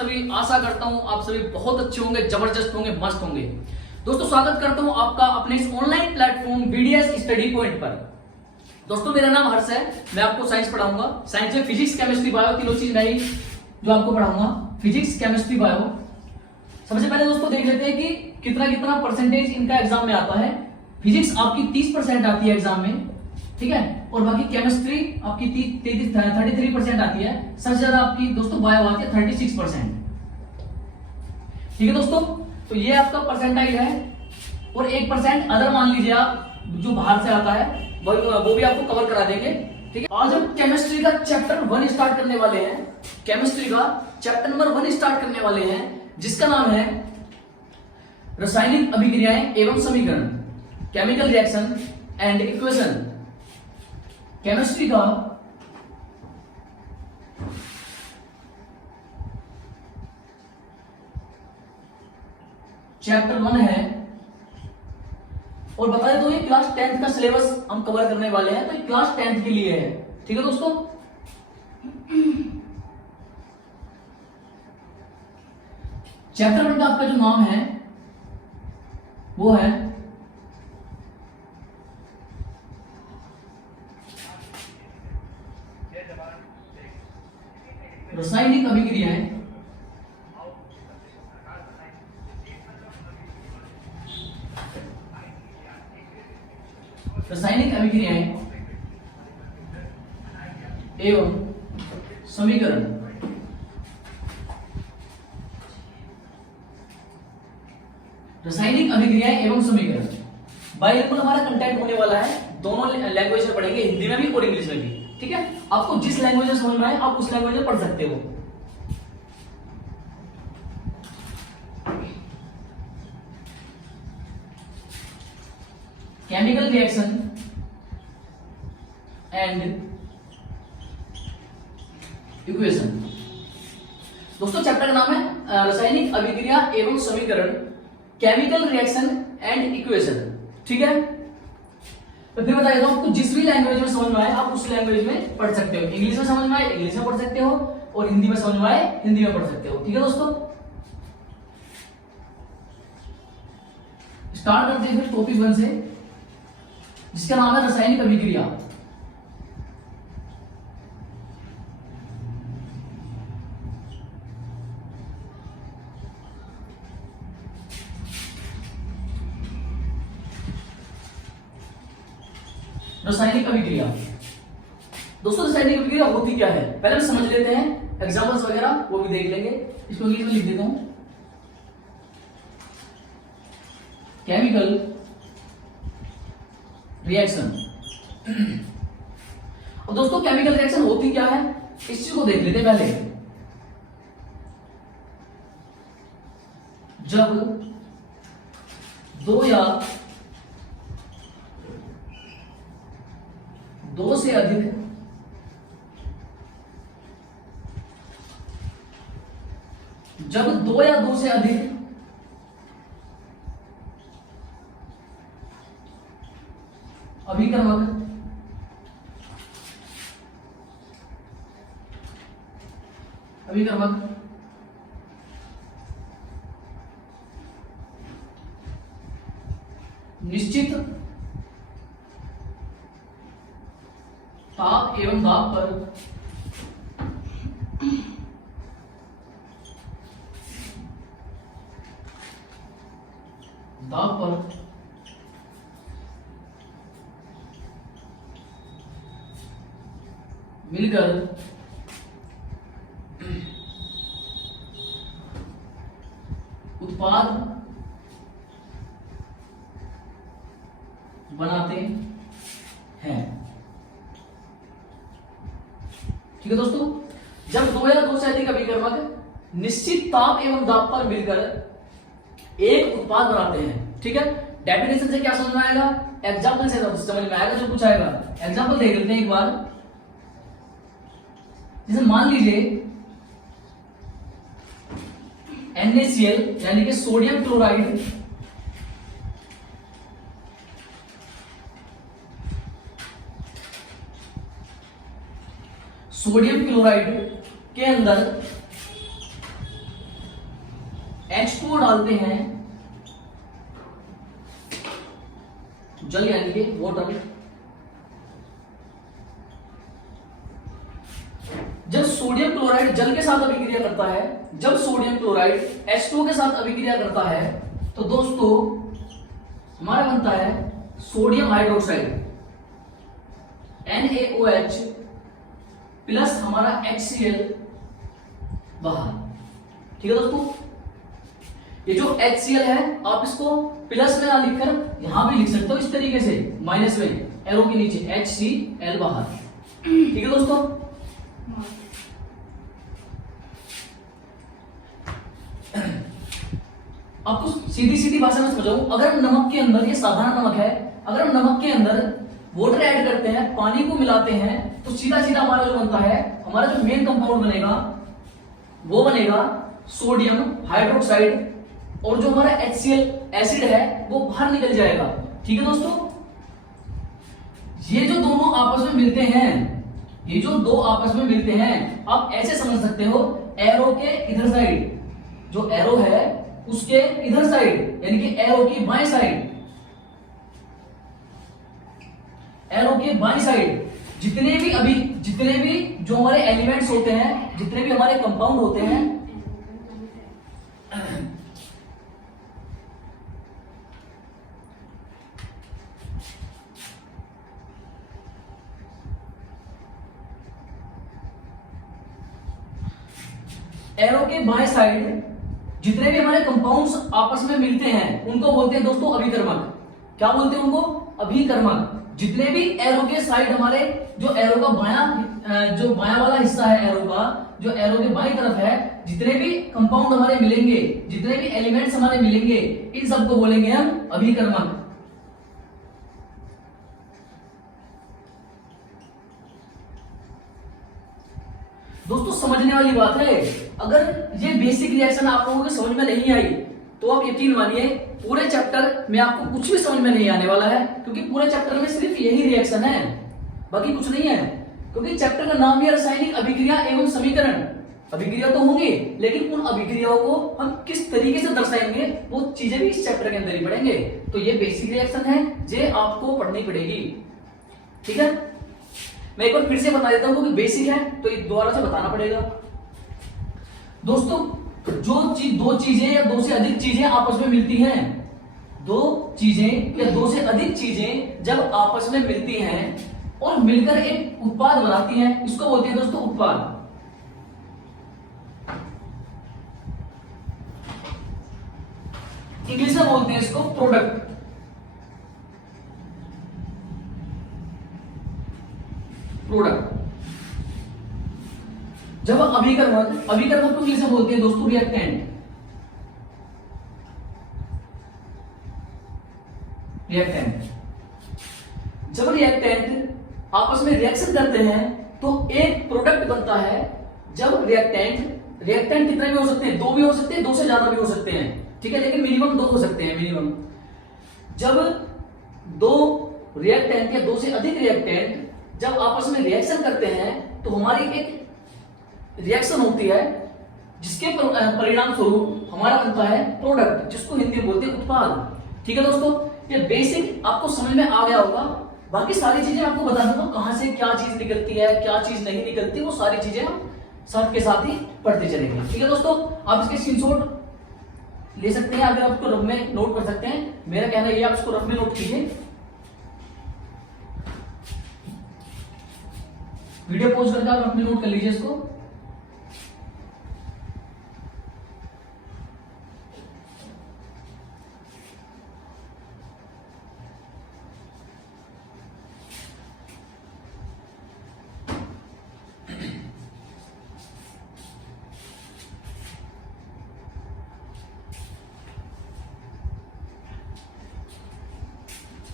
सभी। आशा करता हूँ आप सभी बहुत अच्छे होंगे, जबरदस्त होंगे, मस्त होंगे। दोस्तों स्वागत करता हूँ आपका अपने इस online platform BDS study point पर। दोस्तों मेरा नाम हर्ष है, मैं आपको साइंस पढ़ाऊंगा। साइंस में फिजिक्स, केमिस्ट्री, बायो तीनों चीज नहीं जो आपको पढ़ाऊंगा। Physics, chemistry, bio. सबसे पहले दोस्तों देख लेते हैं कि कितना कितना परसेंटेज इनका एग्जाम में आता है। फिजिक्स आपकी 30% आती है एग्जाम में, ठीक है, और बाकी केमिस्ट्री आपकी 33% आती है। सबसे ज्यादा आपकी दोस्तों बायो आती है 36%, ठीक है दोस्तों। तो ये आपका परसेंटाइल है, और 1% अदर मान लीजिए आप जो बाहर से आता है वो भी आपको कवर करा देंगे, ठीक है। आज हम केमिस्ट्री का चैप्टर 1 स्टार्ट करने वाले हैं। केमिस्ट्री का चैप्टर नंबर 1 स्टार्ट करने वाले हैं, जिसका नाम है रासायनिक अभिक्रियाएं एवं समीकरण, chemical reaction and equation. Chemistry का चैप्टर 1 है, और बता दें तो ये क्लास 10th का सिलेबस हम कवर करने वाले हैं, तो ये क्लास 10th के लिए है, ठीक है दोस्तों। चैप्टर 1 का आपका जो नाम है वो है रासायनिक अभिक्रियाएं एवं समीकरण। रासायनिक अभिक्रियाएं एवं समीकरण बाइलिंगुअल हमारा कंटेंट होने वाला है। दोनों लैंग्वेज में पढ़ेंगे, हिंदी में भी और इंग्लिश में भी, ठीक है। आपको जिस लैंग्वेज में समझ में आए आप उस लैंग्वेज में पढ़ सकते हो। Chemical reaction and equation. दोस्तों चैप्टर का नाम है रासायनिक अभिक्रिया एवं समीकरण, केमिकल रिएक्शन एंड इक्वेशन, ठीक है। तो फिर बता देता हूं, आपको जिस भी लैंग्वेज में समझ में आए आप उस लैंग्वेज में पढ़ सकते हो। इंग्लिश में समझ में आए इंग्लिश में पढ़ सकते हो, और हिंदी में समझ में आए हिंदी में पढ़ सकते हो, ठीक है दोस्तों। स्टार्ट करते हैं फिर टॉपिक 1 से, जिसका नाम है रासायनिक अभिक्रिया। रासायनिक अभिक्रिया दोस्तों, रासायनिक अभिक्रिया होती क्या है पहले हम समझ लेते हैं। एग्जांपल्स वगैरह वो भी देख लेंगे। इसको इंग्लिश में लिख देता हूं, केमिकल रिएक्शन। और दोस्तों केमिकल रिएक्शन होती क्या है इस चीज को देख लेते हैं पहले। जब दो या दो से अधिक अभिकर्मक निश्चित ताप एवं दाब पर मिलकर उत्पाद बनाते हैं, ठीक है दोस्तों। जब दो या दो से अधिक अभिकर्मक निश्चित ताप एवं दाब पर मिलकर एक उत्पाद बनाते हैं, ठीक है। डेफिनेशन से क्या समझ में आएगा, एग्जांपल से समझ में आएगा जो कुछ आएगा। एग्जांपल देख लेते हैं एक बार। जैसे मान लीजिए NaCl यानी कि सोडियम क्लोराइड सोडियम क्लोराइड के अंदर डालते हैं जल यानी कि वाटर, जब सोडियम क्लोराइड जल के साथ अभिक्रिया करता है, जब सोडियम क्लोराइड H2 के साथ अभिक्रिया करता है तो दोस्तों हमारा बनता है सोडियम हाइड्रोक्साइड NaOH प्लस हमारा HCl बाहर। ठीक है दोस्तों, ये जो HCl है आप इसको प्लस में ना लिखकर यहां भी लिख सकते हो इस तरीके से, माइनस में एरो के नीचे HCl बाहर। ठीक है दोस्तों, आपको सीधी सीधी भाषा में समझाऊं, अगर हम नमक के अंदर, ये साधारण नमक है, अगर हम नमक के अंदर वाटर ऐड करते हैं, पानी को मिलाते हैं, तो सीधा सीधा हमारा जो बनता है, हमारा जो मेन कंपाउंड बनेगा वो बनेगा सोडियम हाइड्रोक्साइड, और जो हमारा HCl एसिड है वो बाहर निकल जाएगा। ठीक है दोस्तों, ये जो दोनों आपस में मिलते हैं, ये जो दो आपस में मिलते हैं, आप ऐसे समझ सकते हो, एरो के इधर साइड, जो एरो है उसके इधर साइड यानी कि एरो की बाएं साइड, एरो के बाएं साइड जितने भी जो हमारे एलिमेंट्स होते हैं, जितने भी हमारे कंपाउंड होते हैं, एरो के बाएं साइड जितने भी हमारे कंपाउंड्स आपस में मिलते हैं उनको बोलते हैं दोस्तों अभिकर्मक। क्या बोलते हैं उनको? अभिकर्मक। जितने भी एरो के साइड हमारे, जो एरो का जो बायां वाला हिस्सा है एरो का, जो एरो के बाईं तरफ है, जितने भी कंपाउंड हमारे मिलेंगे, जितने भी एलिमेंट्स हमारे मिलेंगे, इन सबको बोलेंगे हम अभिकर्मक। दोस्तों समझने वाली बात है, अगर ये बेसिक रिएक्शन आप लोगों को समझ में नहीं आई तो आप यकीन मानिए पूरे चैप्टर में आपको कुछ भी समझ में नहीं आने वाला है, क्योंकि पूरे चैप्टर में सिर्फ यही रिएक्शन है, बाकी कुछ नहीं है। क्योंकि चैप्टर का नाम है रासायनिक अभिक्रिया एवं समीकरण। अभिक्रिया तो होंगे, लेकिन उन अभिक्रियाओं को हम किस तरीके से दर्शाएंगे वो चीजें भी इस चैप्टर के अंदर ही पढ़ेंगे। तो ये बेसिक रिएक्शन है, ये आपको पढ़नी पड़ेगी। ठीक है, मैं एक बार फिर से बता देता हूं, क्योंकि बेसिक है तो दोबारा से बताना पड़ेगा। दोस्तों जो चीज, दो चीजें या दो से अधिक चीजें आपस में मिलती हैं, दो चीजें या दो से अधिक चीजें जब आपस में मिलती हैं और मिलकर एक उत्पाद बनाती हैं, इसको बोलते हैं दोस्तों उत्पाद। इंग्लिश में बोलते हैं इसको प्रोडक्ट। प्रोडक्ट। जब अभिकर्मक को इंग्लिश में बोलते हैं दोस्तों रिएक्टेंट। जब रिएक्टेंट आपस में रिएक्शन करते हैं तो एक प्रोडक्ट बनता है। जब रिएक्टेंट कितने भी हो सकते हैं? दो भी हो सकते हैं, दो से ज्यादा भी हो सकते हैं। ठीक है, लेकिन मिनिमम दो हो सकते हैं, मिनिमम। जब दो रिएक्टेंट या दो से अधिक रिएक्टेंट जब आपस में रिएक्शन करते हैं तो हमारी एक रिएक्शन होती है, जिसके परिणाम स्वरूप हमारा बनता है प्रोडक्ट, जिसको हिंदी में बोलते हैं उत्पाद। ठीक है दोस्तों, ये बेसिक आपको समझ में आ गया होगा। बाकी सारी चीजें आपको बता दूंगा, कहां से क्या चीज निकलती है, क्या चीज नहीं निकलती, वो सारी चीजें हम साथ के साथ ही पढ़ते चलेंगे। ठीक है दोस्तों, आप इसके स्क्रीनशॉट ले सकते हैं, अगर आपको रफ में नोट कर सकते हैं। मेरा कहना ये, आप इसको रफ में नोट कीजिए। वीडियो पॉज करके आप अपनी नोट कर लीजिए इसको।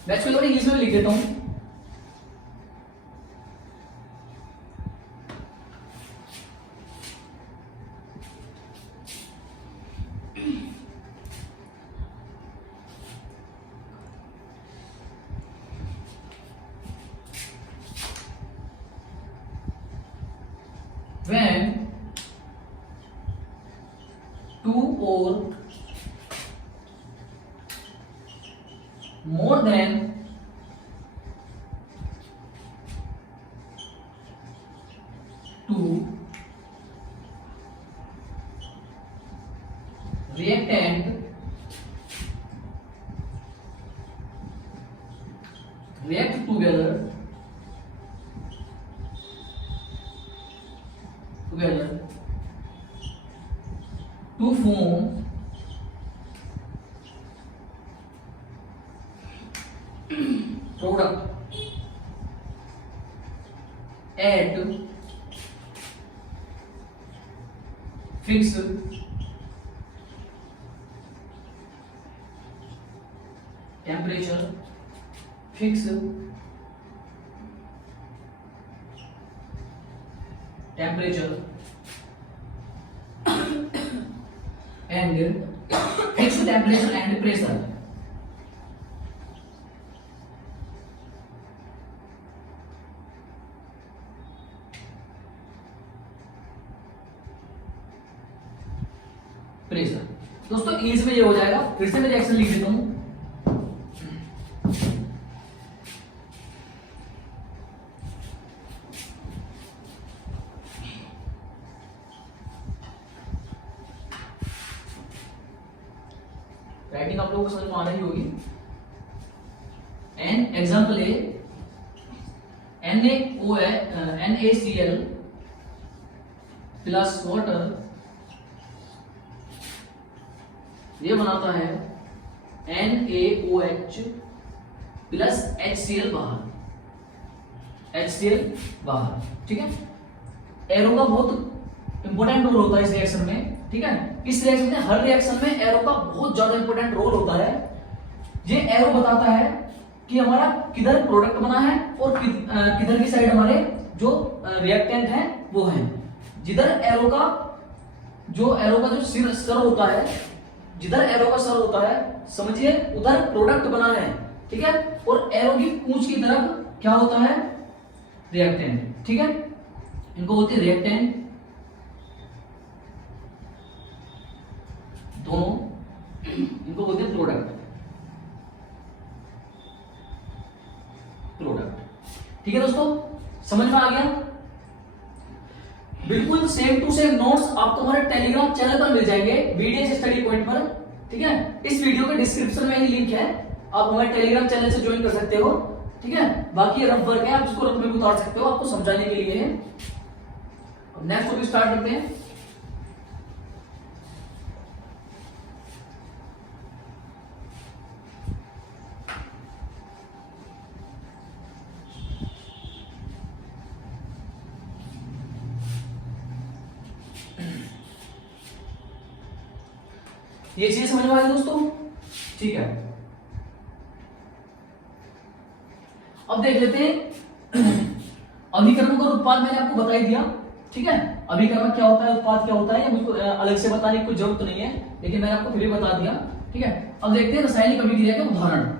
मैं इसको थोड़ी इंग्लिश में लिख देता हूं। When two or more than 2 reactant react together to form product at fixed temperature and fixed temperature and pressure. Pressure दोस्तों इंग्लिश में ये हो जाएगा, फिर से मैं रिएक्शन लिख देता हूं। राइटिंग आप लोगों को समझ में आ रही होगी। An example A NaCl plus water ये बनाता है NaOH प्लस HCl बाहर, ठीक है। एरो का बहुत इंपॉर्टेंट रोल होता है इस रिएक्शन में, ठीक है। इस रिएक्शन में हर रिएक्शन में एरो का बहुत ज्यादा इंपॉर्टेंट रोल होता है। ये एरो बताता है कि हमारा किधर प्रोडक्ट बना है और किधर की साइड हमारे जो रिएक्टेंट है वो है। जिधर एरो का जो सर होता है, जिधर एरो का सर होता है समझिए उधर प्रोडक्ट बना है, ठीक है। और एरो की पूंछ की तरफ क्या होता है, रिएक्टेंट, ठीक है। इनको बोलते हैं रिएक्टेंट, दोनों इनको बोलते हैं प्रोडक्ट, ठीक है दोस्तों, समझ में आ गया। बिल्कुल सेम टू सेम नोट्स आपको हमारे टेलीग्राम चैनल पर मिल जाएंगे वीडियोस स्टडी पॉइंट पर, ठीक है। इस वीडियो के डिस्क्रिप्शन में ही लिंक है, आप हमारे टेलीग्राम चैनल से ज्वाइन कर सकते हो, ठीक है। बाकी रफ वर्क है, आप इसको रफ में भी उतार सकते हो, आपको समझाने के लिए है। अब नेक्स्ट टॉपिक स्टार्ट करते हैं। ये चीज समझ में आ गई दोस्तों, ठीक है। अब देख लेते हैं अभिकर्मक और उत्पाद, मैंने आपको बता ही दिया, ठीक है। अभिकर्मक क्या होता है, उत्पाद क्या होता है, मुझको अलग से बताने की कोई जरूरत नहीं है, लेकिन मैंने आपको फिर भी बता दिया, ठीक है। अब देखते हैं रासायनिक अभिक्रिया के उदाहरण।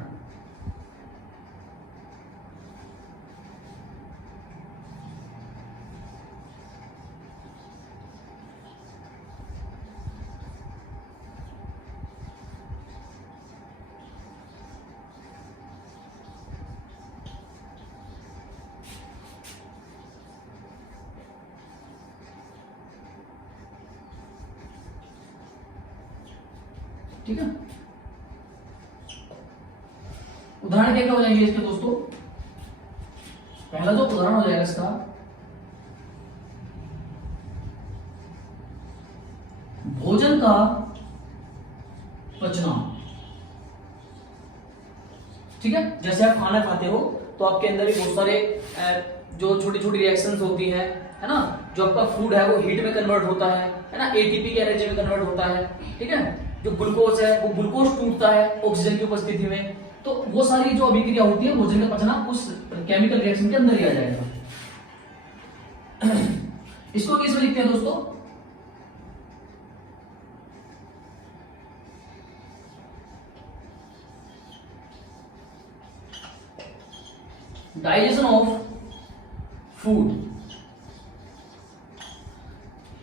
ठीक है, उदाहरण क्या क्या हो जाएंगे इसके दोस्तों। पहला जो उदाहरण हो जाएगा इसका, भोजन का पचना, ठीक है। जैसे आप खाना खाते हो तो आपके अंदर भी बहुत सारे जो छोटी छोटी रिएक्शंस होती है ना। जो आपका फूड है वो हीट में कन्वर्ट होता है ना, एटीपी के एनर्जी में कन्वर्ट होता है, ठीक है। जो ग्लूकोज है वो ग्लूकोज टूटता है ऑक्सीजन की उपस्थिति में, तो वो सारी जो अभिक्रिया होती है भोजन का पचना उस केमिकल रिएक्शन के अंदर ही आ जाएगा। इसको किस में लिखते हैं दोस्तों, डाइजेशन ऑफ फूड,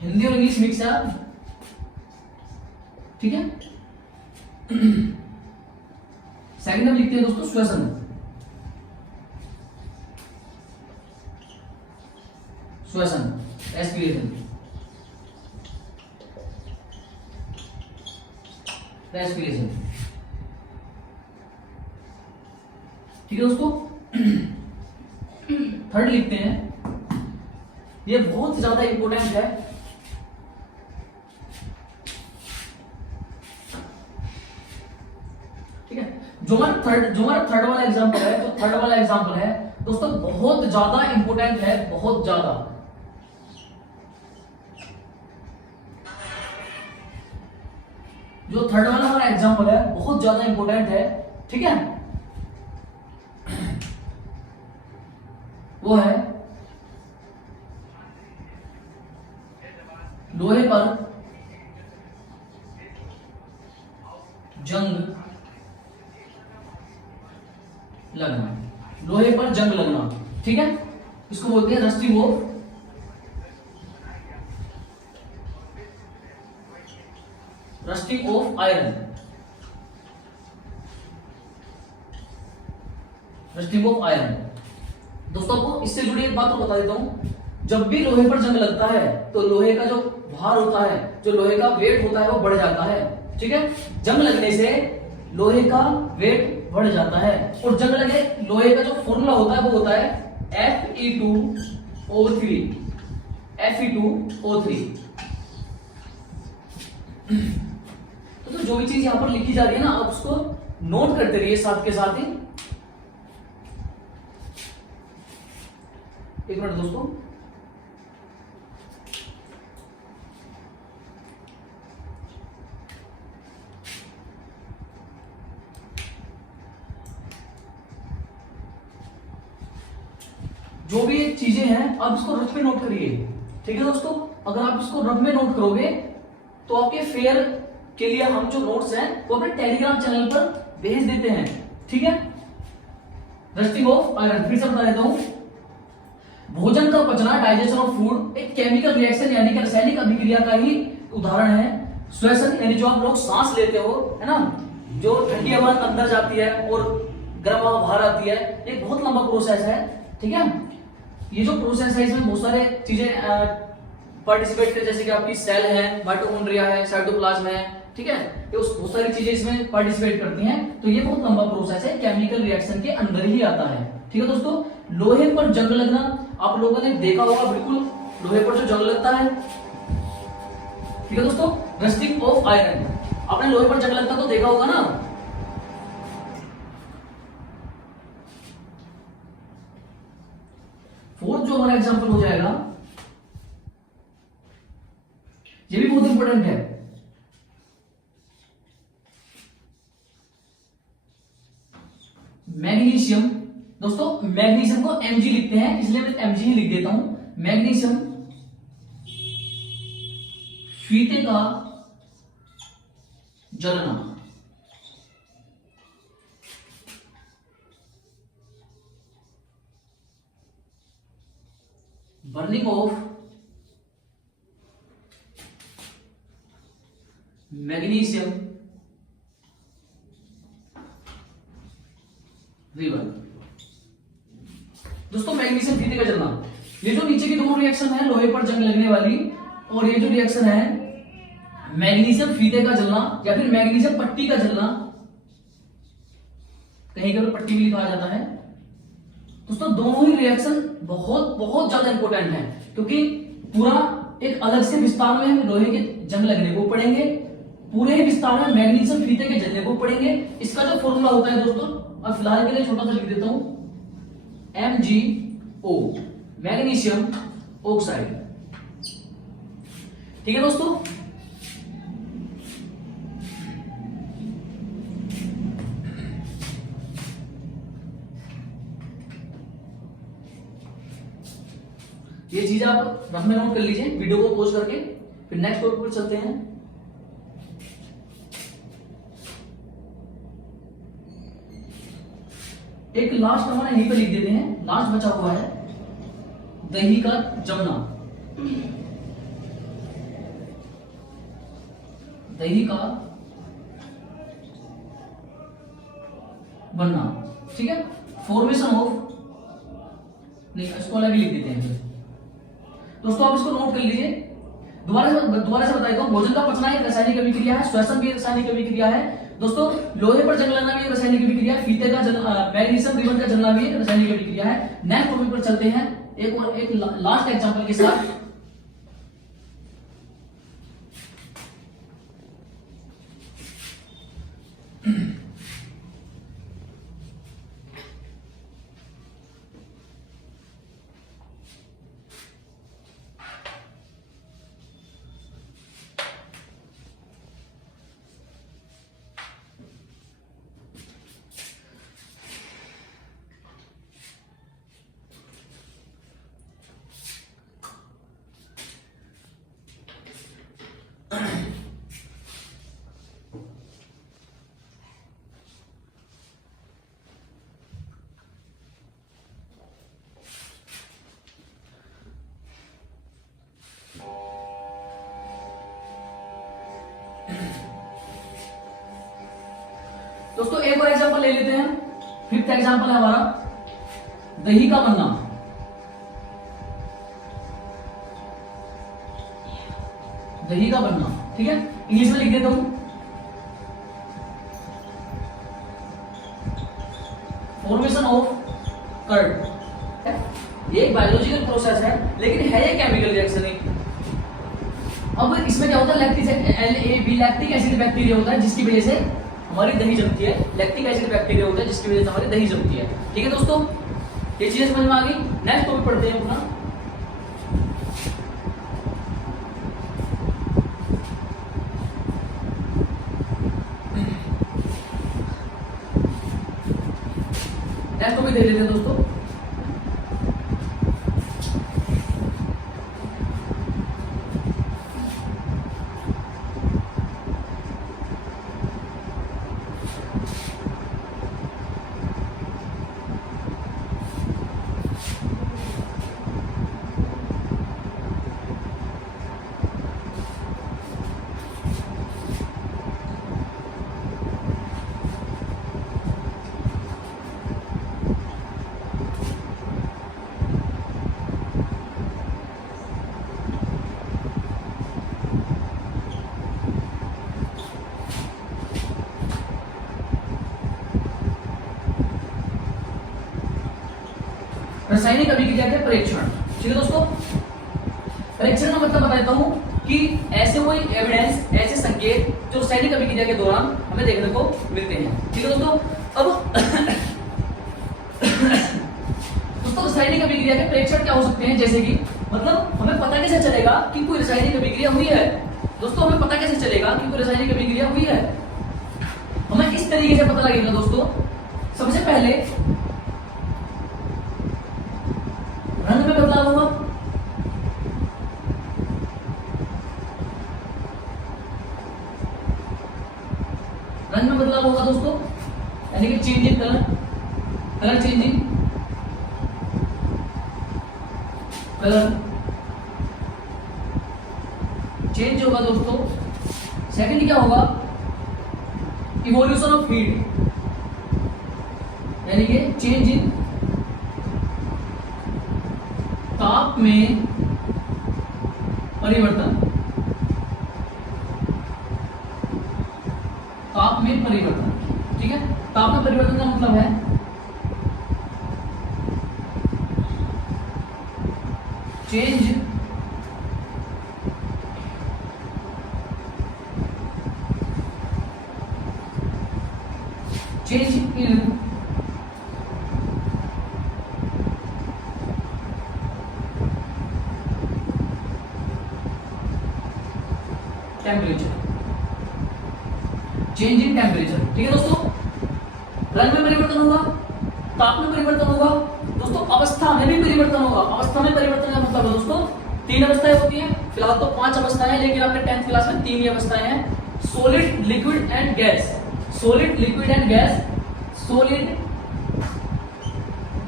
हिंदी और इंग्लिश मिक्स है, ठीक है। सेकंड हम लिखते हैं दोस्तों श्वसन। श्वसन रेस्पिरेशन, रेस्पिरेशन। ठीक है दोस्तों। थर्ड लिखते हैं, ये बहुत ज्यादा इंपॉर्टेंट है। ठीक है, जो हमारा थर्ड वाला एग्जांपल है, तो थर्ड वाला एग्जांपल है दोस्तों बहुत ज्यादा इंपॉर्टेंट है, बहुत ज्यादा। जो थर्ड वाला हमारा एग्जांपल है बहुत ज्यादा इंपॉर्टेंट है। ठीक है, वो है लोहे पर जंग लगना, लोहे पर जंग लगना। ठीक है, इसको बोलते हैं rusting of, rusting of iron, rusting of iron. दोस्तों आपको इससे जुड़ी एक बात तो बता देता हूं, जब भी लोहे पर जंग लगता है तो लोहे का जो भार होता है, जो लोहे का वेट होता है वो बढ़ जाता है। ठीक है, जंग लगने से लोहे का वेट बढ़ जाता है, और जंग लगे लोहे का जो फॉर्मूला होता है वो होता है Fe2O3, Fe2O3। तो जो भी चीज यहां पर लिखी जा रही है ना, आप उसको नोट करते रहिए साथ के साथ ही। एक मिनट दोस्तों, जो भी ये चीजें हैं आप इसको रफ में नोट करिए। ठीक है दोस्तों, अगर आप इसको रफ में नोट करोगे तो आपके फेयर के लिए हम जो नोट्स हैं वो अपने टेलीग्राम चैनल पर भेज देते हैं। ठीक है, रस्टिंग ऑफ आयरन फिर से बता देता हूं, भोजन का पचना, डाइजेशन ऑफ फूड, एक केमिकल रिएक्शन यानी कि रासायनिक अभिक्रिया का ही उदाहरण है। श्वसन यानी जो आप लोग सांस लेते हो, है ना, जो ठंडी हवा अंदर जाती है और गर्म हवा बाहर आती है, एक बहुत लंबा प्रोसेस है। ठीक है, ये जो प्रोसेस है इसमें बहुत सारे चीजें पार्टिसिपेट करते, जैसे कि आपकी सेल है, माइटोकॉन्ड्रिया है, साइटोप्लाज्म है। ठीक है, ये बहुत सारी चीजें इसमें पार्टिसिपेट करती हैं। तो ये बहुत लंबा प्रोसेस है, केमिकल रिएक्शन के अंदर ही आता है। ठीक है दोस्तों, लोहे पर जंग लगना आप लोगों ने देखा होगा, बिल्कुल लोहे पर जो जंग लगता है। ठीक है दोस्तों, रस्टिंग ऑफ आयरन, आपने लोहे पर जंग लगता तो देखा होगा ना। फोर्थ जो हमारा एग्जांपल हो जाएगा, ये भी बहुत इंपॉर्टेंट है। मैग्नीशियम, दोस्तों मैग्नीशियम को Mg लिखते हैं, इसलिए मैं Mg ही लिख देता हूं। मैग्नीशियम फीते का जलना, बर्निंग ऑफ मैग्नीशियम रिवर। दोस्तों मैग्नीशियम फीते का जलना, ये जो नीचे की दोनों रिएक्शन है लोहे पर जंग लगने वाली, और ये जो रिएक्शन है मैग्नीशियम फीते का जलना या फिर मैग्नीशियम पट्टी का जलना, कहीं कहीं पट्टी भी लिखा जाता है। दोस्तों दोनों ही रिएक्शन बहुत बहुत ज्यादा इंपॉर्टेंट है, क्योंकि पूरा एक अलग से विस्तार में लोहे के जंग लगने को पड़ेंगे, पूरे ही विस्तार में मैग्नीशियम फीते के जलने को पड़ेंगे। इसका जो फॉर्मूला होता है दोस्तों, अब फिलहाल के लिए छोटा सा लिख देता हूं, MgO, मैग्नीशियम ऑक्साइड। ठीक है दोस्तों, ये चीज आप रफ में नोट कर लीजिए, वीडियो को पॉज करके। फिर नेक्स्ट टॉपिक पर चलते हैं। एक लास्ट हमारा यहीं पे लिख देते हैं, लास्ट बचा हुआ है दही का जमना, दही का बनना, ठीक है। फॉर्मेशन ऑफ, नहीं इसको अलग ही लिख देते हैं दोस्तों, आप इसको नोट कर लीजिए। दोबारा से बताता हूं, भोजन का पचना एक रासायनिक अभिक्रिया है, श्वसन भी एक रासायनिक अभिक्रिया है दोस्तों, लोहे पर जंग लगना भी एक रासायनिक अभिक्रिया है, फीते का मैग्नीशियम रिबन का जलना भी एक रासायनिक अभिक्रिया है। नेक्स्ट टॉपिक पर चलते हैं एक लास्ट एग्जांपल के साथ। दोस्तों एक और एग्जांपल ले लेते हैं, फिफ्थ एग्जांपल है हमारा दही का बनना। दही का बनना, ठीक है, इंग्लिश में लिख देता हूं, फॉर्मेशन ऑफ कर्ड। ये एक बायोलॉजिकल प्रोसेस है, लेकिन है ये केमिकल रिएक्शन ही। अब इसमें क्या होता है, लैक्टिक एसिड बैक्टीरिया होता है, जिसकी वजह से हमारी दही जमती है। लैक्टिक एसिड बैक्टीरिया होता है जिसकी वजह से हमारी दही जमती है, ठीक है दोस्तों, ये चीजें समझ में आ गई। नेक्स्ट टॉपिक पढ़ते हैं अपना, नेक्स्ट टॉपिक देख लेते हैं दोस्तों। रासायनिक अभिक्रिया के परीक्षण, ठीक है दोस्तों। परीक्षण का मतलब बताता हूं कि ऐसे कोई एविडेंस, ऐसे संकेत जो रासायनिक अभिक्रिया के दौरान हमें देखने को मिलते हैं, ठीक है दोस्तों। अब दोस्तों रासायनिक अभिक्रिया के परीक्षण क्या हो सकते हैं, जैसे कि मतलब हमें पता कैसे चलेगा कि कोई रासायनिक अभिक्रिया हुई है। दोस्तों हमें पता कैसे चलेगा कि कोई रासायनिक अभिक्रिया हुई है, हमें इस तरीके से पता लगेगा दोस्तों। सबसे पहले रंग में बदलाव होगा, रंग में बदलाव होगा दोस्तों, यानी कि change in colour, colour changing, colour change होगा दोस्तों। सेकंड क्या होगा, इवोल्यूशन ऑफ हीट, यानी कि चेंज इन ताप में परिवर्तन, ताप में परिवर्तन, ठीक है। ताप में परिवर्तन का मतलब है change in temperature, change in temperature, ठीक है दोस्तों। रंग में परिवर्तन होगा, ताप में परिवर्तन होगा दोस्तों, अवस्था में भी परिवर्तन होगा। अवस्था में परिवर्तन का मतलब है दोस्तों, तीन अवस्थाएं होती हैं, फिलहाल तो 5 अवस्थाएं हैं, लेकिन आपने 10th क्लास में 3 ही अवस्थाएं हैं, solid, liquid and gas. Solid, liquid and gas, solid,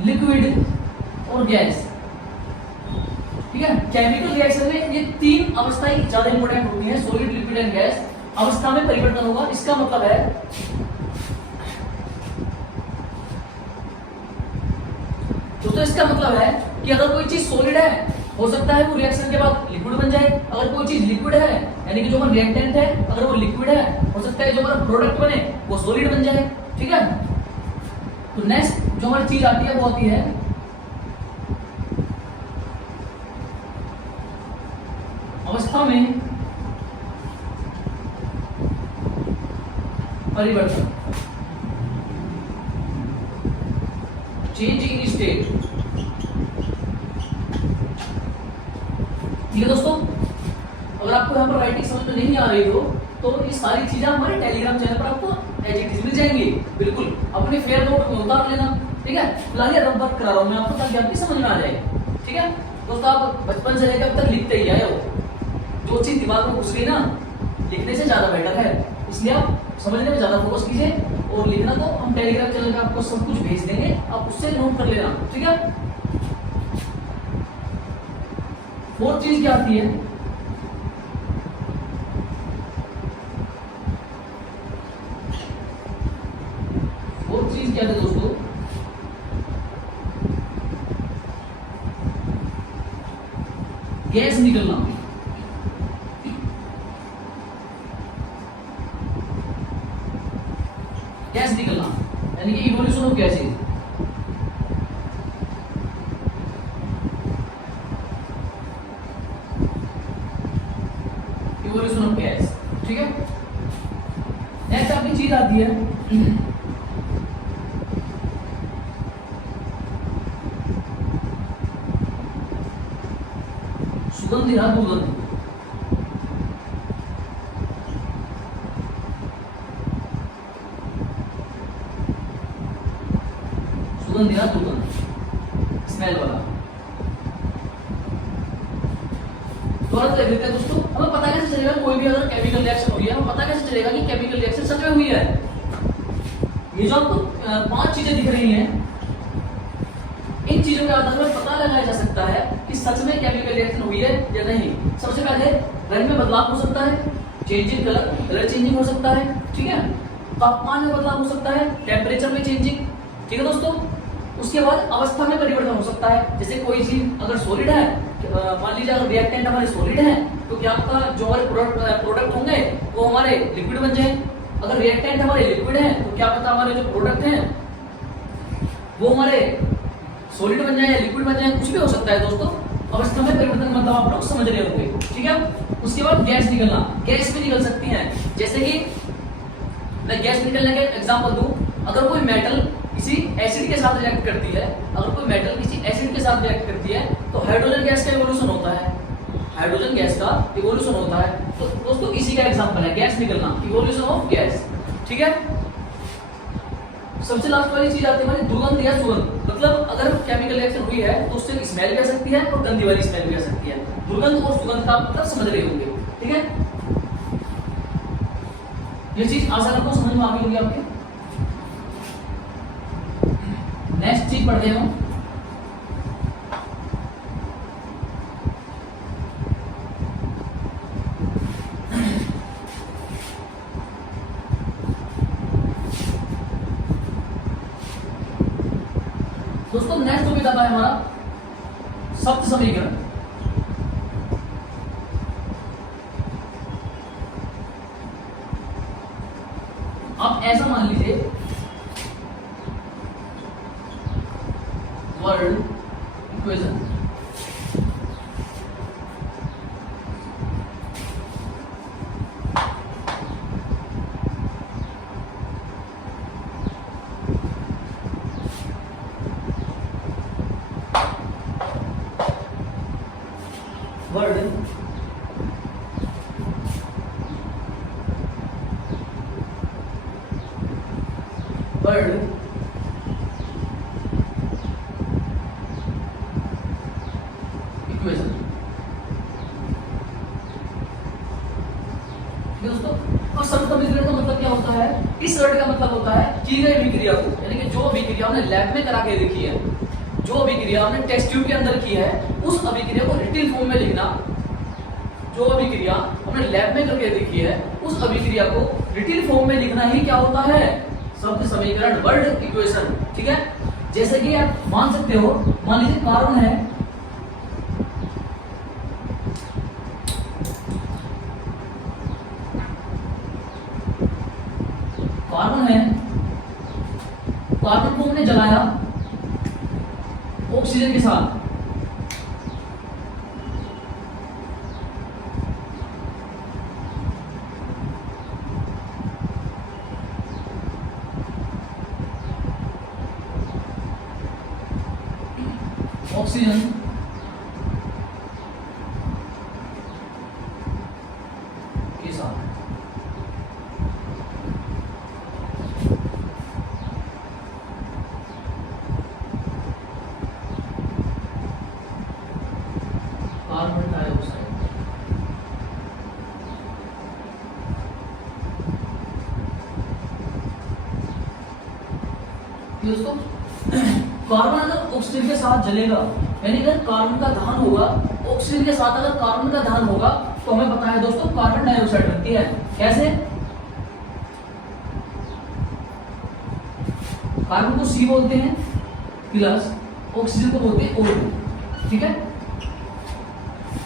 liquid और गैस, ठीक है। केमिकल रिएक्शन में ये 3 अवस्थाएं ज्यादा इंपॉर्टेंट होती हैं, सॉलिड, लिक्विड एंड गैस। अवस्था में परिवर्तन होगा, इसका मतलब है दोस्तों इसका मतलब है कि अगर कोई चीज सॉलिड है, हो सकता है वो रिएक्शन के बाद लिक्विड बन जाए। अगर कोई चीज लिक्विड है, यानी कि जो हमारा रिएक्टेंट है अगर वो लिक्विड है, हो सकता है जो हमारा प्रोडक्ट बने वो सॉलिड बन जाए। ठीक है, तो नेक्स्ट जो हमारी चीज आती है वो आती है अवस्था में परिवर्तन, चेंज इन स्टेट। ठीक है दोस्तों, अगर आपको यहाँ पर राइटिंग समझ में नहीं आ रही हो तो ये सारी चीजें हमारे टेलीग्राम चैनल पर आपको एज इट इज मिल जाएंगी। बिल्कुल अपने फेयर नोट में उतार लेना। ठीक है, फिलहाल रब वर्क करा रहा हूँ मैं आपको ताकि आपकी समझ में आ जाए। ठीक है दोस्तों, आप बचपन से लेकर अब तक लिखते ही आए हो, जो चीज दिमाग में घुस गई ना लिखने से ज्यादा बेटर है, इसलिए आप समझने में ज्यादा फोकस कीजिए। और लिखना तो हम टेलीग्राम चैनल पे आपको सब कुछ भेज देंगे, आप उससे नोट कर लेना। ठीक है, फोर्थ चीज क्या आती है, फोर्थ चीज क्या है दोस्तों, गैस निकलना। गैस निकलना यानी कि evolution of gases. Evolution of gas. ठीक है, नेक्स्ट आपकी चीज आती है सुगंध या दुर्गंध। सुगंध या दुर्गंध, स्मेल वाला। तुरंत देख लेते हैं दोस्तों, हमें पता कैसे चलेगा कोई भी अगर केमिकल रिएक्शन हुई है, हमें पता कैसे चलेगा कि केमिकल रिएक्शन सच में हुई है। ये जो आपको 5 चीजें दिख रही हैं, इन चीजों के आधार पर पता लगाया जा सकता है कि सच में केमिकल रिएक्शन हुई है या नहीं। सबसे पहले रंग में बदलाव हो सकता है, चेंजिंग कलर चेंजिंग हो सकता है। ठीक है, तापमान में बदलाव हो सकता है, टेम्परेचर में चेंजिंग। ठीक है दोस्तों, उसके बाद अवस्था में परिवर्तन हो सकता है। जैसे कोई चीज अगर सॉलिड है, मान लीजिए अगर रिएक्टेंट हमारे सॉलिड है तो क्या आपका जो हमारे प्रोडक्ट होंगे वो हमारे लिक्विड बन जाए। अगर रिएक्टेंट हमारे लिक्विड है तो क्या पता हमारे जो प्रोडक्ट हैं वो हमारे सॉलिड बन जाए या लिक्विड बन जाए, कुछ भी हो सकता है दोस्तों। अवस्था में परिवर्तन मतलब आप लोग समझ रहे होंगे। ठीक है, उसके बाद गैस निकलना, गैस भी निकल सकती है। जैसे कि मैं गैस निकलने का एग्जांपल दूं, अगर कोई मेटल किसी एसिड के साथ रिएक्ट करती है, अगर कोई मेटल किसी एसिड के साथ रिएक्ट करती है तो हाइड्रोजन गैस का इवोल्यूशन होता है, हाइड्रोजन गैस का इवोल्यूशन होता है। तो दोस्तों इसी का एग्जांपल है गैस निकलना, इवोल्यूशन ऑफ गैस। ठीक है, सबसे लास्ट वाली चीज आती है हमारी दुर्गंध या सुगंध। मतलब अगर केमिकल रिएक्शन हुई है तो उससे स्मेल भी आ सकती है और गंदी वाली स्मेल भी आ सकती है। दुर्गंध और सुगंध का मतलब समझ रहे होंगे। ठीक है, ये चीज आशा करता हूं समझ में आ गई होगी आपके। नेक्स्ट चीज पढ़ते हैं हम, दोस्तों नेक्स्ट टॉपिक आता है हमारा सप्त समीकरण। आप ऐसा मान लीजिए word equation, word word equation. दोस्तों और सप्त समीकरण का मतलब क्या होता है, इस वर्ड का मतलब होता है की गई अभिक्रिया को, यानी कि जो अभिक्रिया हमने लैब में करा के देखी है, जो अभिक्रिया हमने टेस्ट ट्यूब के अंदर की है, उस अभिक्रिया को रिटिल फॉर्म में लिखना। जो अभिक्रिया हमने लैब में करके देखी है उस अभिक्रिया को रिटिल फॉर्म में लिखना ही क्या होता है, सप्त समीकरण, वर्ड इक्वेशन। ठीक है, जैसे कि आप मान सकते हो मान लीजिए कार्बन है, कार्बन है, कार्बन को हमने जलाया ऑक्सीजन के साथ, ऑक्सीजन के साथ, कार्बन डाइऑक्साइड, दोस्तों कार्बन अगर ऑक्सीजन के साथ जलेगा, यानी अगर कार्बन का दहन होगा ऑक्सीजन के साथ, अगर कार्बन का दहन होगा तो हमें पता है दोस्तों कार्बन डाइऑक्साइड बनती है। कैसे? कार्बन को C बोलते हैं प्लस ऑक्सीजन को बोलते हैं O2, ठीक है।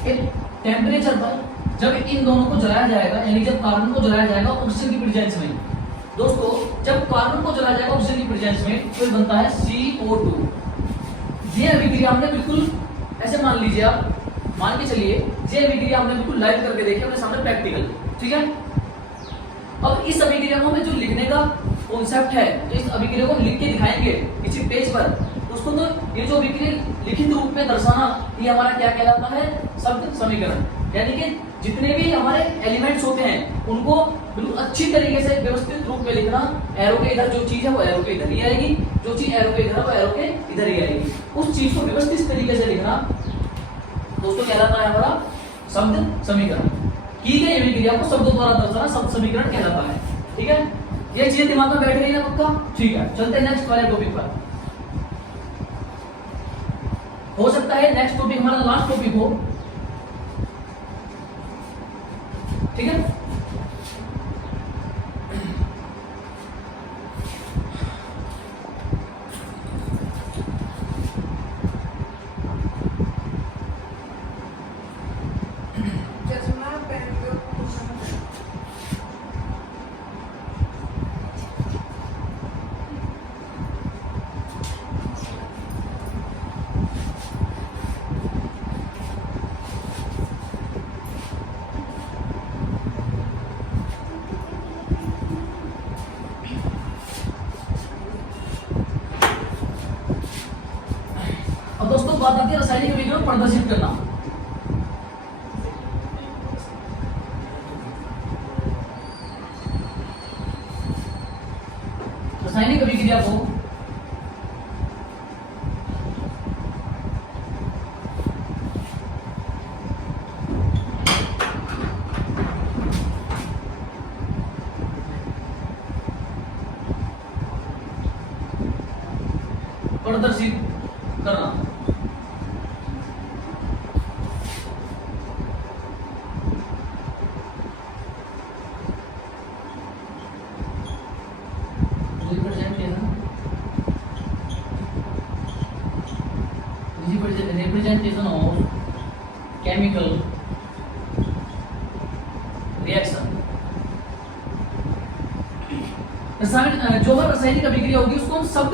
एक टेम्परेचर पर जब इन दोनों को जलाया जाएगा, यानी जब कार्बन को जलाया जाएगा ऑक्सीजन की प्रेजेंस में, दोस्तों जब कार्बन को जलाया जाएगा ऑक्सीजन की प्रेजेंस में तो बनता है CO2। ये अभिक्रिया हमने बिल्कुल ऐसे मान लीजिए, आप मान के चलिए ये अभिक्रिया हमने बिल्कुल लाइव करके देखी अपने सामने प्रैक्टिकल, ठीक है। अब इस अभिक्रिया को हमें जो लिखने का कॉन्सेप्ट है, इस अभिक्रिया को लिख के दिखाएंगे किसी पेज पर, उसको तो ये जो अभिक्रिया लिखित रूप में दर्शाना, ये हमारा क्या कहलाता है? शब्द समीकरण। यानी कि जितने भी हमारे एलिमेंट्स होते हैं उनको बिल्कुल अच्छी तरीके से व्यवस्थित रूप में लिखना। एरो के इधर जो चीज है वो एरो के इधर ही आएगी, जो चीज एरो के इधर है वो एरो के इधर ही आएगी। उस चीज को व्यवस्थित तरीके से लिखना दोस्तों कहलाता है हमारा शब्द समीकरण। की गई अभिक्रिया को शब्दों द्वारा दर्शाना शब्द समीकरण कहलाता है, ठीक है। ये चीज दिमाग में बैठ गई ना पक्का? ठीक है, चलते हैं नेक्स्ट वाले टॉपिक पर। हो सकता है नेक्स्ट टॉपिक हमारा लास्ट टॉपिक हो, ठीक है। दोस्तों बात आती है रासायनिक अभिक्रिया को प्रदर्शित करना। रासायनिक अभिक्रिया को प्रदर्शित करना। Representation of chemical reaction। जो रासायनिक अभिक्रिया होगी उसको हम शब्द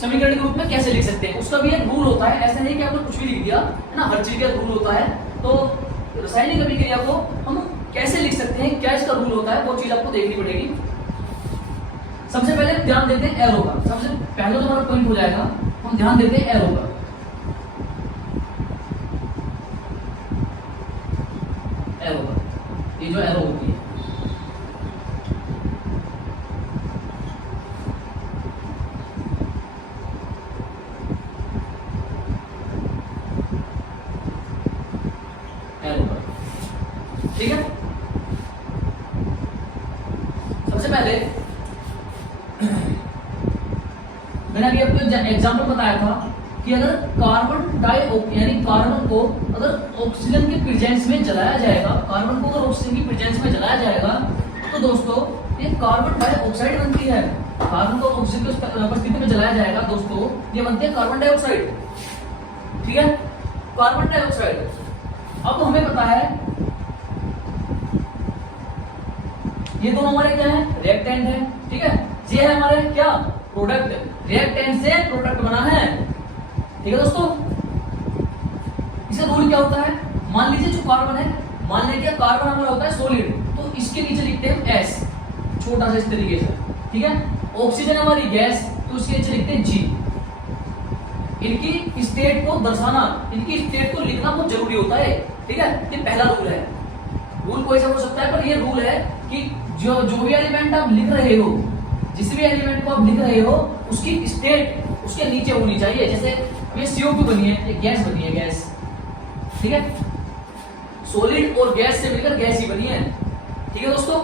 समीकरण के रूप में कैसे लिख सकते हैं, उसका भी एक रूल होता है। ऐसा नहीं कि आपने कुछ भी लिख दिया है ना, हर चीज का रूल होता है। तो रासायनिक अभिक्रिया को हम कैसे लिख सकते हैं, क्या इसका रूल होता है, वो चीज आपको देखनी पड़ेगी। सबसे पहले ध्यान देते हैं एरो का। सबसे पहले जो हमारा पॉइंट हो जाएगा, हम ध्यान देते हैं एरो का। एरो का, ये जो एरो होती है, एरो का, ठीक है। सबसे पहले मैंने अभी आपको एग्जांपल बताया था कि अगर कार्बन डाइऑक्साइड यानी कार्बन को अगर ऑक्सीजन के प्रेजेंस में जलाया जाएगा, कार्बन को अगर ऑक्सीजन की प्रेजेंस में जलाया जाएगा तो दोस्तों ये कार्बन डाइऑक्साइड बनती है। कार्बन को ऑक्सीजन की उपस्थिति में जलाया जाएगा दोस्तों, ये बनती है कार्बन डाइऑक्साइड। ठीक है, कार्बन डाइऑक्साइड। अब हमें पता है ये दोनों हमारे क्या है, रिएक्टेंट है, ठीक है, ये है हमारे क्या, प्रोडक्ट, रिएक्टेंट से प्रोडक्ट बना है, ठीक है दोस्तों। इसका रूल क्या होता है, मान लीजिए जो कार्बन है, मान लीजिए कार्बन हमारा होता है सॉलिड, तो इसके नीचे लिखते हैं एस, छोटा सा इस तरीके से, ठीक है। ऑक्सीजन हमारी गैस, तो उसके नीचे लिखते हैं जी। इनकी स्टेट को दर्शाना, इनकी स्टेट को लिखना बहुत जरूरी होता है, ठीक है, ये पहला रूल है। रूल कोई सा हो सकता है, पर ये रूल है कि जो भी एलिमेंट आप लिख रहे हो, जिस भी एलिमेंट को आप लिख रहे हो, उसकी स्टेट उसके नीचे होनी चाहिए। जैसे ये CO2 बनी है, एक गैस बनी है, गैस, ठीक है, सॉलिड और गैस से मिलकर गैस ही बनी है, ठीक है दोस्तों।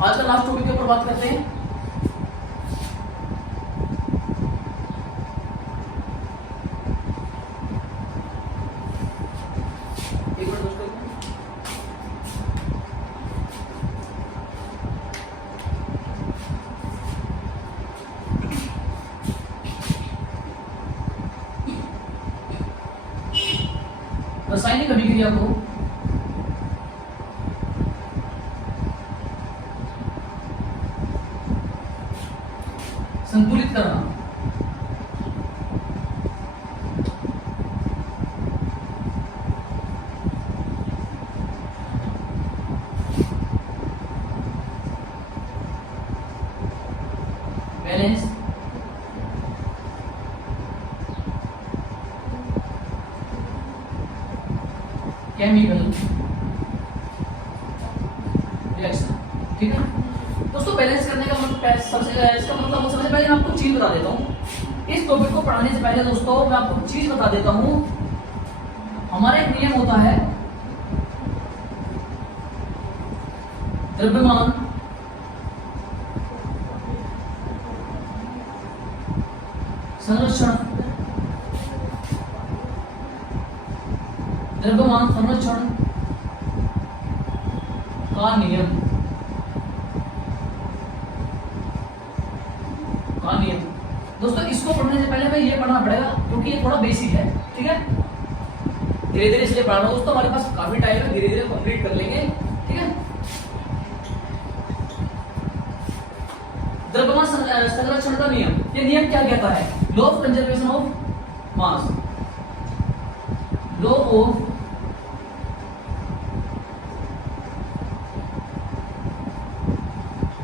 आज का लास्ट टॉपिक के ऊपर बात करते हैं। एक मिनट दोस्तों, रासायनिक अभिक्रिया को संतुलित करना, बैलेंस, केमिकल रिएक्शन, ठीक है दोस्तों। बैलेंस करने का मतलब इसका मतलब सबसे पहले मैं आपको चीज बता देता हूँ। इस टॉपिक को पढ़ाने से पहले दोस्तों मैं आपको चीज बता देता हूँ। हमारा एक नियम होता है, द्रव्यमान संरक्षण, द्रव्यमान संरक्षण का नियम, दोस्तों। इसको पढ़ने से पहले मैं ये पढ़ना पड़ेगा क्योंकि ये थोड़ा बेसिक है, ठीक है। धीरे धीरे इसलिए पढ़ाना दोस्तों, हमारे पास काफी टाइम है, धीरे धीरे कंप्लीट कर लेंगे, ठीक है। द्रव्यमान संरक्षण का नियम, ये नियम क्या कहता है, law of conservation of mass, law of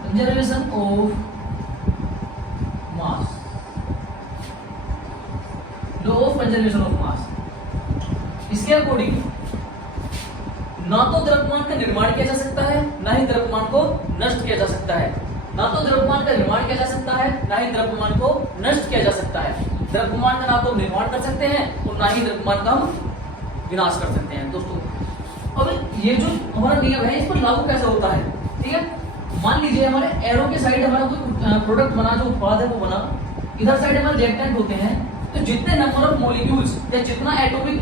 conservation of mass, law of conservation of mass. इसके अकॉर्डिंग ना तो द्रव्यमान का निर्माण किया जा सकता है, ना ही द्रव्यमान को नष्ट किया जा सकता है। ना तो द्रव्यमान का निर्माण किया जा सकता है, ना ही द्रव्यमान को नष्ट किया जा सकता है। द्रव्यमान का ना तो निर्माण कर सकते हैं और ना ही द्रव्यमान का हम विनाश कर सकते हैं दोस्तों। अब ये जो हमारा नियम है, इस पर लागू कैसे होता है, ठीक है। मान लीजिए हमारे एरो के साइड हमारा कोई प्रोडक्ट बना, जो उत्पाद है वो बना, इधर साइड हमारे रिएक्टेंट होते हैं, तो जितने नंबर ऑफ मॉलिक्यूल्स या जितना एटॉमिक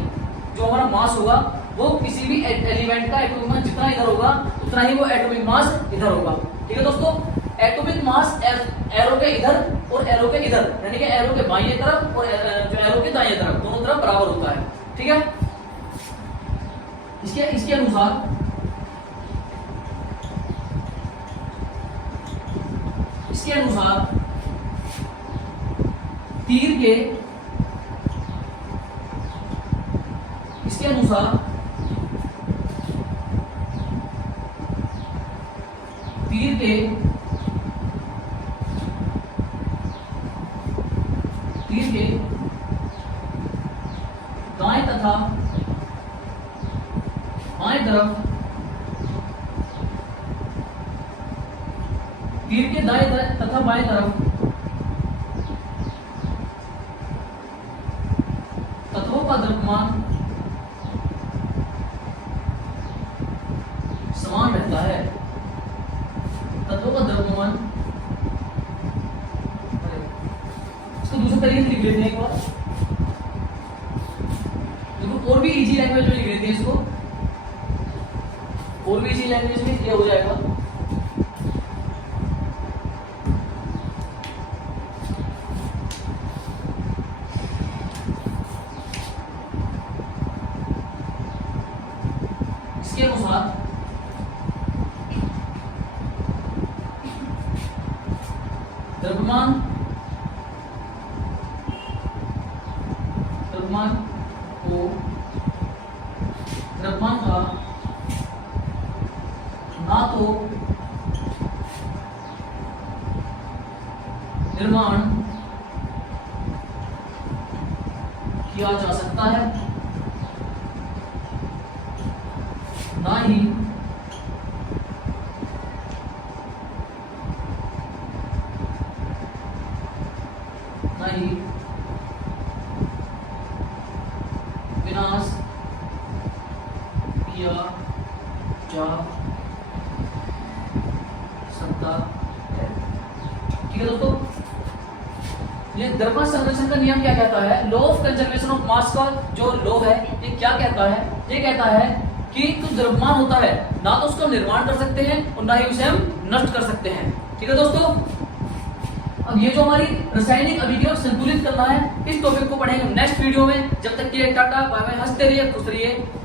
जो हमारा मास होगा, वो किसी भी एलिमेंट का एटॉमिक मास जितना इधर होगा उतना ही वो एटॉमिक मास इधर होगा, ठीक है दोस्तों। एटॉमिक मास एरो के इधर और एरो के इधर, यानी कि एरो के बाईं तरफ और जो एरो के दाईं तरफ, दोनों तरफ बराबर होता है, ठीक है। इसके अनुसार तीर के दाएं तथा बाएं तरफ, तीर के दाएं तथा बाएं तरफ तत्वों का द्रव्यमान समान रहता है। तत्वों का द्रव्यमान तरीके से लिख लेते हैं एक बार। देखो और भी इजी लैंग्वेज में लिख लेते हैं इसको, और भी इजी लैंग्वेज में ये हो जाएगा। इसके अनुसार द्रव्यमान को द्रव्यमान का ना तो निर्माण किया जा सकता है, ना ही विनाश किया जा सकता है। ठीक है दोस्तों, ये द्रव्यमान संरक्षण का नियम क्या कहता है? Law of conservation of mass का जो लॉ है ये क्या कहता है? ये कहता है कि जो द्रव्यमान होता है ना तो उसका निर्माण कर सकते हैं और ना ही उसे हम नष्ट कर सकते हैं। ठीक है दोस्तों, अब ये जो हमारी रासायनिक अभिक्रिया संतुलित करना है, इस टॉपिक को पढ़ेंगे नेक्स्ट वीडियो में। जब तक के लिए टाटा बाय बाय, हंसते रहिए, खुश रहिए।